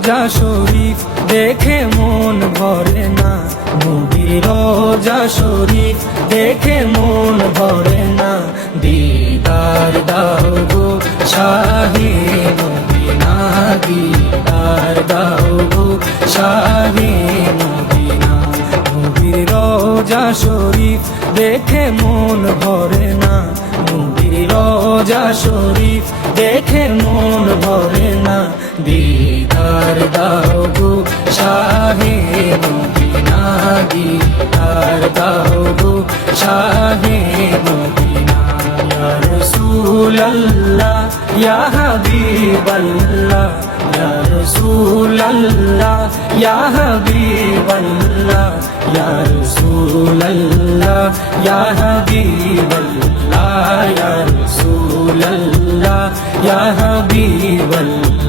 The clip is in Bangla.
রোজা শরীফ দেখে মন ভরে না, নবীর রোজা শরীফ দেখে মন ভরে না। দিদার দাও গো শাহে মদিনা, দিদার দাও গো শাহে মদিনা। নবীর রোজা শরীফ দেখে মন ভরে না, নবীর রোজা শরীফ দেখে মন ভরে না। দিদার দাও গো শাহে মদিনা, দিদার দাও গো শাহে মদিনা। ইয়া রাসূলুল্লাহ ইয়া হাবিবাল্লাহ, ইয়া রাসূলুল্লাহ ইয়া হাবিবাল্লাহ, ইয়া রাসূলুল্লাহ ইয়া হাবিবাল্লাহ, ইয়া রাসূলুল্লাহ ইয়া হাবিবাল্লাহ।